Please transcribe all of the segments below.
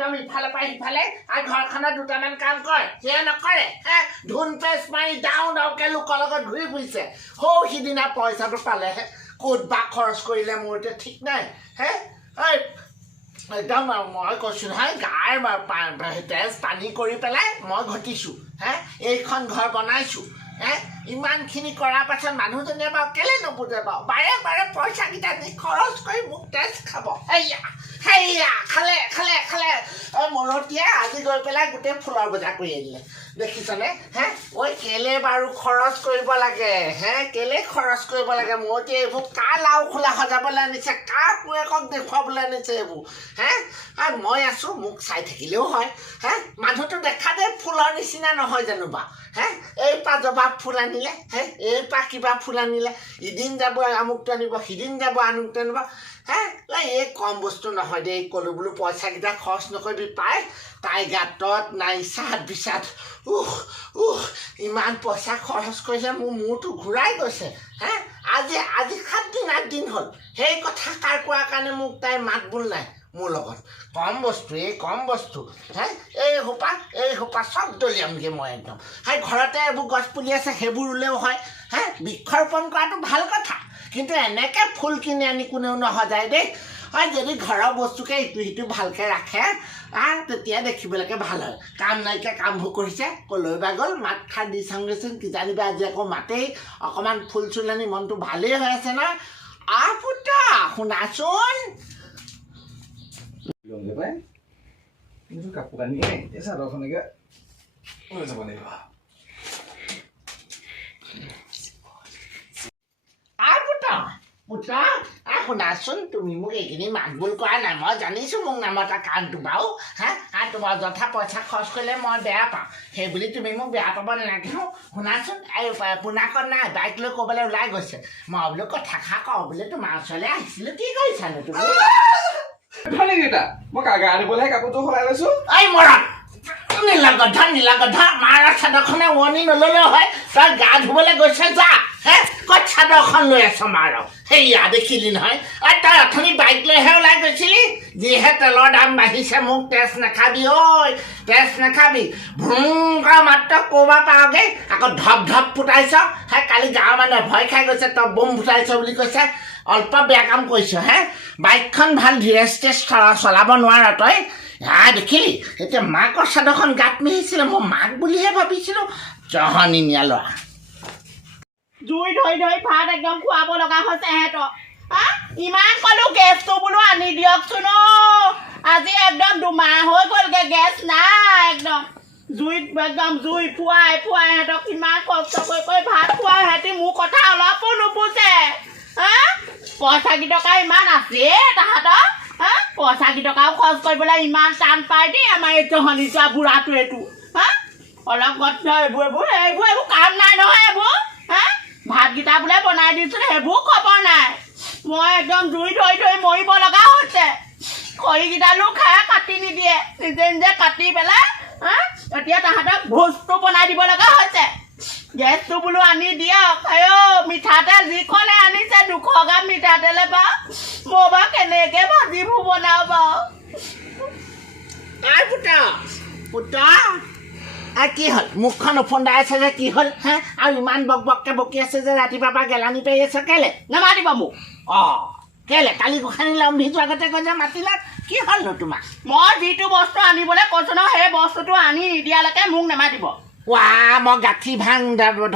একদম ইফালে পাই সিফালে আৰু ঘৰখনত দুটামান কাম কৰে সেয়া নকৰে ধুন পেচ মাৰি ডাও ডাওকে লোকৰ লগত ঘূৰি ফুৰিছে সৌ সিদিনা পইচাটো পালেহে ক'ত বা খৰচ কৰিলে মোৰ এতিয়া ঠিক নাই একদম মই কৈছোঁ নহয় গাৰ তেজ পানী কৰি পেলাই মই ঘটিছোঁ এইখন ঘৰ বনাইছোঁ ইমানখিনি কৰাৰ পাছত মানুহজনীয়ে বাৰু কেলে নুবুজে বাৰু বাৰে বাৰে পইচাকেইটা দি খৰচ কৰি মোক তেজ খাব সেয়া খালে খালে খালে মৰতীয়ে আজি গৈ পেলাই গোটেই ফুলৰ বজাৰ কৰি আনিলে দেখিছনে ঐ কেলে বাৰু খৰচ কৰিব লাগে কেলে খৰচ কৰিব লাগে মৰতীয়ে এইবোৰ কাৰ লাও খোলা সজাবলৈ আনিছে কাৰ পুৱেকক দেখুৱাবলৈ আনিছে এইবোৰ আৰু মই আছোঁ মোক চাই থাকিলেও হয় মানুহটো দেখাতে ফুলৰ নিচিনা নহয় জানো বা এইপা জবা ফুল আনিলে এইপা কিবা ফুল আনিলে ইদিন যাব আমুকটো আনিব সিদিন যাব আমুকটো আনিব এই কম বস্তু নহয় দেই ক'লো বোলো পইচাকেইটা খৰচ নকৰিবি পাই তাই গাঁতত নাইচাত বিচাত ইমান পইচা খৰচ কৰিছে মোৰ মূৰটো ঘূৰাই গৈছে আজি 7 দিন 8 দিন হ'ল সেই কথা কাৰ কোৱাৰ কাৰণে মোক তাই মাত বোল নাই মোৰ লগত কম বস্তু এই সোপা চব দলিয়ামগৈ মই একদম ঘৰতে এইবোৰ গছ পুলি আছে সেইবোৰ ৰুলেও হয় বৃক্ষৰোপণ কৰাটো ভাল কথা কিন্তু এনেকৈ ফুল কিনি আনি কোনেও নসজায় দেই যদি ঘৰৰ বস্তুকে ইটো সিটো ভালকৈ ৰাখে তেতিয়া দেখিবলৈকে ভাল হয় কাম নাইকিয়া কামবোৰ কৰিছে ক'লৈ বা গ'ল মাত খাৰ দি চাওঁগৈচোন কিজানিবা আজি আকৌ মাতেই অকণমান ফুল চুল আনি মনটো ভালেই হৈ আছে ন পুত্ৰ শুনাচোন কাপোৰ কানি চাদৰখনকে লৈ যাব লাগিব পুত্ৰ শুনাচোন তুমি মোক এইখিনি মাত বোল কৰা নাই মই জানিছোঁ মোক নামতা কাৰণটো বাৰু তোমাৰ যথা পইচা খৰচ কৰিলে মই বেয়া পাওঁ সেইবুলি তুমি মোক বেয়া পাব নালাগে শুনাচোন এই পোনাকত নাই বাইক লৈ ক'বলৈ ওলাই গৈছে মই বোলো কথা কওঁ বোলে তোমাৰ ওচৰলৈ আহিছিলোঁ কি কৰিছানো তুমি মই গা ধুবলৈহে কাপোৰটো সলাই লৈছোঁ এই মৰণ নীলগদ্ধা মাৰ চাদৰখনে উৱনি নল'লেও হয় তই গা ধুবলৈ গৈছে যা ক'ত চাদৰখন লৈ আছ মাৰ সেয়া দেখিলি নহয় তই অথনি বাইক লৈহে ওলাই গৈছিলি যিহে তেলৰ দাম বাঢ়িছে মোক তেজ নাখাবি তেজ নাখাবি ভুংকা মাত্ৰ ক'ৰবাৰ পাওঁগৈ আকৌ ধপ ফুটাইছ কালি গাঁৱৰ মানুহে ভয় খাই গৈছে তই বম ফুটাইছ বুলি কৈছে অল্প বেয়া কাম কৰিছ বাইকখন ভাল ধীৰে স্থিৰে চলাব নোৱাৰ তই দেখিলি এতিয়া মাকৰ চাদৰখন গাত মিলিছিলে মই মাক বুলিহে ভাবিছিলোঁ জহনি নিয়া ল'ৰা জুই ধৰি ভাত একদম খুৱাব লগা হৈছে সিহঁতক ইমান ক'লো গেছটো বোলো আনি দিয়কচোন আজি একদম 2 মাহ হৈ গ'লগৈ গেছ নাই একদম জুইত একদম জুই ফুৱাই সিহঁতক কিমান কষ্ট কৰি ভাত খুৱাই সিহঁতি মোৰ কথা অলপো নুবুজে পইচা কেইটকা ইমান আছে তাহাঁতৰ পইচা কেইটকাও খৰচ কৰিবলৈ ইমান টান পাই দেই আমাৰ এই জহনি যোৱা বুঢ়াটো এইটো অলপ কথা এইবোৰ কাম নাই নহয় এইবোৰ ভাতকেইটা বোলে বনাই দিছোঁ সেইবোৰ খবৰ নাই মই একদম জুই ধৰি মৰিব লগা হৈছে খৰিকেইডালো খাই কাটি নিদিয়ে নিজে কাটি পেলাই এতিয়া তাহাঁতক ভোজটো বনাই দিব লগা হৈছে গেছটো বোলো আনি দিয়ক মিঠাতেল যিখনে আনিছে 200 গ্ৰাম মিঠাতেলে বাৰু মই বাৰু কেনেকৈ ভাজিবোৰ বনাওঁ বাৰু পুত্ৰ কি হ'ল মুখখন ওফন্দাই আছে যে কি হ'ল আৰু ইমান বকবককৈ বকি আছে যে ৰাতিপুৱাৰ পৰা গেলানি পাৰি আছে কেলে নামাতিব মোক কেলে কালি গোসাঁনী লম্ভি যোৱাৰ আগতে কৈ যে মাতিলা কি হ'লনো তোমাক মই যিটো বস্তু আনিবলৈ কৈছোঁ ন সেই বস্তুটো আনি নিদিয়ালৈকে মোক নামাতিব মই গাঁঠি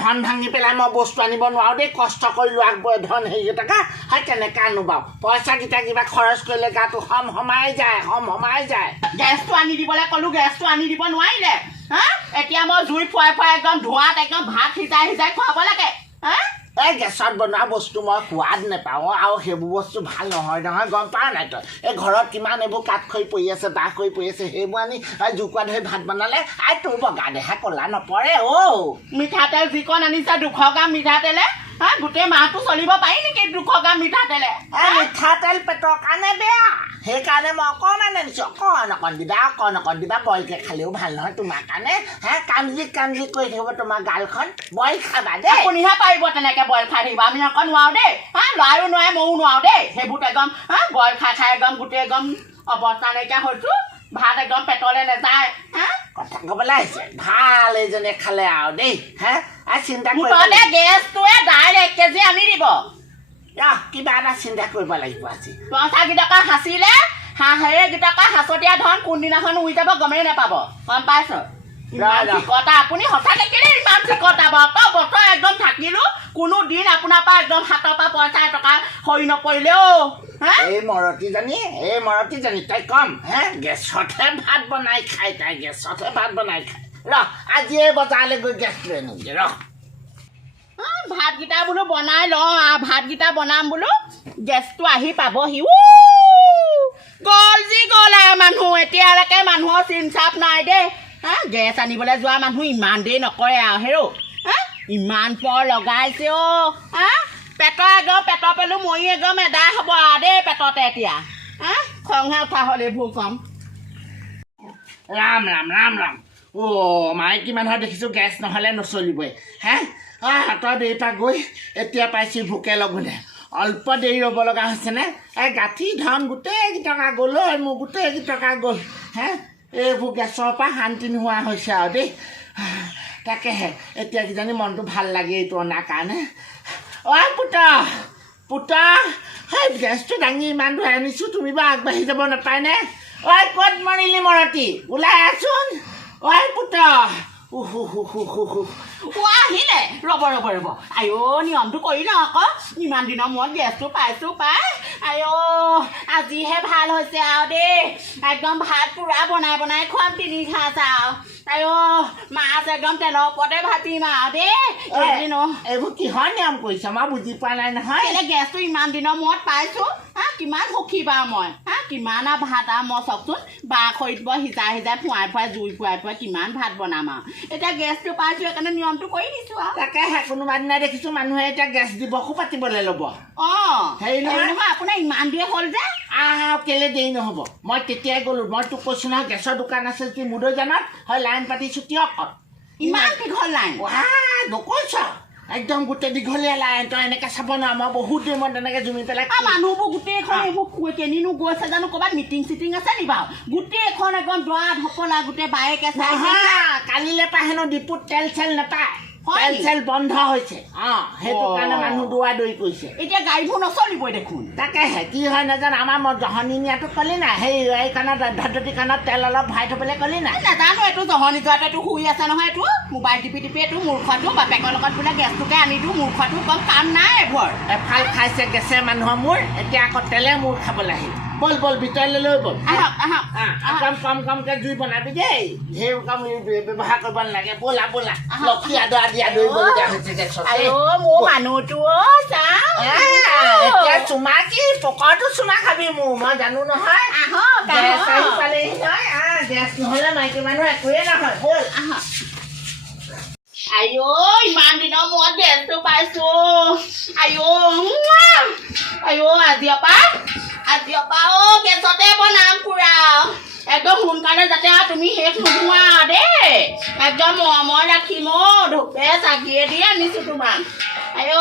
ধন ভাঙি পেলাই মই বস্তু আনিব নোৱাৰোঁ দেই কষ্ট কৰি লোৱা ধন হেৰিকেইটকা কেনেকৈ আনো বাৰু পইচাকেইটা কিবা খৰচ কৰিলে গাটো সমাই যায় গেছটো আনি দিবলৈ ক'লোঁ গেছটো আনি দিব নোৱাৰিলে এতিয়া মই জুই ফুৱাই একদম ধোঁৱাত একদম ভাত সিজাই খুৱাব লাগে এই গেছত বনোৱা বস্তু মই সোৱাদ নাপাওঁ আৰু সেইবোৰ বস্তু ভাল নহয় গম পাৱ নাই তই এই ঘৰত কিমান এইবোৰ কাঠ খৰি পৰি আছে বাঁহ খৰি পৰি আছে সেইবোৰ আনি জুকুৰা ধৰি ভাত বনালে তোৰ বগা দেহা ক'লা নপৰে মিঠাতেল যিকণ আনিছে 200 গ্ৰাম মিঠাতেলে গোটেই মাহটো চলিব পাৰি নেকি 200 গ্ৰাম মিঠাতেলে মিঠাতেল পেটৰ কাৰণে বেয়া সেইকাৰণে মই অকণমান আনিছোঁ অকণ দিবা বইলকৈ খালেও ভাল নহয় তোমাৰ কাৰণে কামজিক কৰি থাকিব তোমাৰ গালখন বইল খাবা দেই আপুনিহে পাৰিব তেনেকৈ বইল খাই থাকিব আমি আকৌ নোৱাৰোঁ দেই ল'ৰাও নোৱাৰে ময়ো নোৱাৰোঁ দেই সেইবোৰ একদম বইল খাই একদম গোটেই একদম অৱস্থা নাইকিয়া হৈছোঁ ভাত একদম পেটলে নাযায় হা কথা ক'বলৈ আহিছে ভাল এইজনে খালে আৰু দেই হে আৰু চিন্তা মুঠতে গেছটোৱে ডাইৰেক্ট কেজি আনি দিব কিবা এটা চিন্তা কৰিব লাগিব আজি পইচা কেইটকা সাঁচিলে হাঁহেৰে কেইটকা সাঁচতীয়া ধন কোনদিনাখন উৰি যাব গমেই নাপাব গম পাইছ ঠিকতা আপুনি সঁচাকে কেলে ইমান ঠিকতা বাৰু বছৰ একদম থাকিলো কোনো দিন আপোনাৰ পৰা একদম হাতৰ পৰা পইচা এটকা সৰি নপৰিলেও এই মৰতীজনী তাই কম হে গেছতহে ভাত বনাই খাই তাই গেছতহে ভাত বনাই খাই আজিয়ে বজাৰলৈ গৈ গেছ লৈ আনোগে ভাতকেইটা বোলো বনাই লওঁ ভাতকেইটা বনাম বোলো গেছটো আহি পাবহি গ'ল যি গ'ল আৰু মানুহ এতিয়ালৈকে মানুহৰ চিন চাপ নাই দেই গেছ আনিবলৈ যোৱা মানুহ ইমান দেৰি নকৰে আৰু হেৰৌ ইমান পৰ লগাইছে পেটৰ পেলো মৰি একদম এদাই হ'ব আৰু দেই পেটতে এতিয়া খংহে উঠা হ'ল এইবোৰ কম ৰাম ৰাম ৰাম ৰাম মাইকী মানুহৰ দেখিছোঁ গেছ নহ'লে নচলিবই হে হাতৰ দেৰি পৰা গৈ এতিয়া পাইছোঁ ভোকে লঘোণে অল্প দেৰি ৰ'ব লগা হৈছেনে গাঁঠি ধন গোটেইকেইটকা গ'ল মোৰ গোটেইকেইটকা গ'ল হে এইবোৰ গেছৰ পৰা শান্তি নোহোৱা হৈছে আৰু দেই তাকেহে এতিয়া কিজানি মনটো ভাল লাগে এইটো অনাৰ কাৰণে পুত সেই গেছটো দাঙি ইমান ধুৱাই আনিছোঁ তুমি বাৰু আগবাঢ়ি যাব নাপায়নে ক'ত মৰিলি মৰতী ওলাই আছোন পুত আহিলে ৰ'ব আইঅ নিয়মটো কৰি লওঁ আকৌ ইমান দিনৰ মূৰত গেছটো পাইছোঁ পাই আইঅ আজিহে ভাল হৈছে আৰু দেই একদম ভাত পূৰা বনাই খুৱাম 3 সাঁজ আৰু আইঅ মাছ একদম তেলৰ ওপৰতে ভাজিম আৰু দেই এইবোৰ কিহৰ নিয়ম কৰিছ মই বুজি পোৱা নাই নহয় কেলৈ গেছটো ইমান দিনৰ মূৰত পাইছোঁ কিমান সুখী বাৰু মই কিমান আৰু ভাত আৰু মই চাওকচোন বাঁহ খৰিত সিজাই ফুৱাই জুই ফুৱাই কিমান ভাত বনাম আৰু এতিয়া গেছটো পাইছোঁ সেইকাৰণে নিয়মটো কৰি দিছোঁ আৰু তাকেহে কোনোবা দিনা দেখিছোঁ মানুহে এতিয়া গেছ দিৱসো পাতিবলৈ ল'ব হেৰি নহয় আপোনাৰ ইমান দেৰি হ'ল যে কেলে দেৰি নহ'ব মই তেতিয়াই গ'লোঁ মই তোক কৈছোঁ নহয় গেছৰ দোকান আছে যদি মুদৈজানত হয় লাইন পাতিছোঁ তিয়কত ইমান দীঘল লাইন নকৈছ একদম গোটেই দীঘলীয়া লাইন তই এনেকৈ চাব নোৱাৰ মই বহুত দেৰি মই তেনেকৈ জুমি পেলাই মানুহবোৰ গোটেইখন এইবোৰ কেনিনো গৈছে জানো ক'ৰবাত মিটিং চিটিং আছে নি বাৰু গোটেইখন একদম দৰা ঢপলা গোটেই বাইক আছে কালিলৈ পৰা হেনো ডিপুত তেল চেল নাপায় তেল চেল বন্ধ হৈছে সেইটো কাৰণে মানুহ দৌৰা দৌৰি কৰিছে এতিয়া গাড়ীবোৰ নচলিবই দেখোন তাকেহে কি হয় নাজানো আমাৰ জহনি নিয়াটো ক'লি নাই সেই এইখনত ধদ্ৰতিখনত তেল অলপ ভৰাই থ'বলৈ ক'লি নাই নাজানো এইটো জহনি যোৱাটো এইটো শুই আছে নহয় এইটো মোবাইল টিপি এইটো মূৰ্খটো বাপেকৰ লগত বোলে গেছটোকে আনি দিওঁ মূৰ্খটো কম কাম নাই এইবোৰ এফাল খাইছে গেছে মানুহৰ মূৰ এতিয়া আকৌ তেলে মূৰ খাবলৈ আহিল বল ভিতৰলৈ লৈ বল কমকৈ জুই বনাবি দেই ঢেৰ কাম ব্যৱহাৰ কৰিব নালাগে ব'লা লক্ষী আদা দৌৰিবলগীয়া হৈছে গেছত মোৰ মানুহটো এতিয়া চুমা কি পকৰটো চুমা খাবি মোৰ মই জানো নহয় গেছ আহি পালেহি নহয় গেছ নহ'লে মাইকী মানুহ একোৱে নহয় ব'ল আইঅ ইমান দিনৰ মূৰত গেছটো পাইছোঁ আইঅ আজিৰ পৰা গেছতে বনাম পুৰা একদম সোনকালে যাতে তুমি শেষ নোহোৱা দেই একদম মৰমত ৰাখিম ধূপে চাকিয়ে দি আনিছোঁ তোমাক আইঅ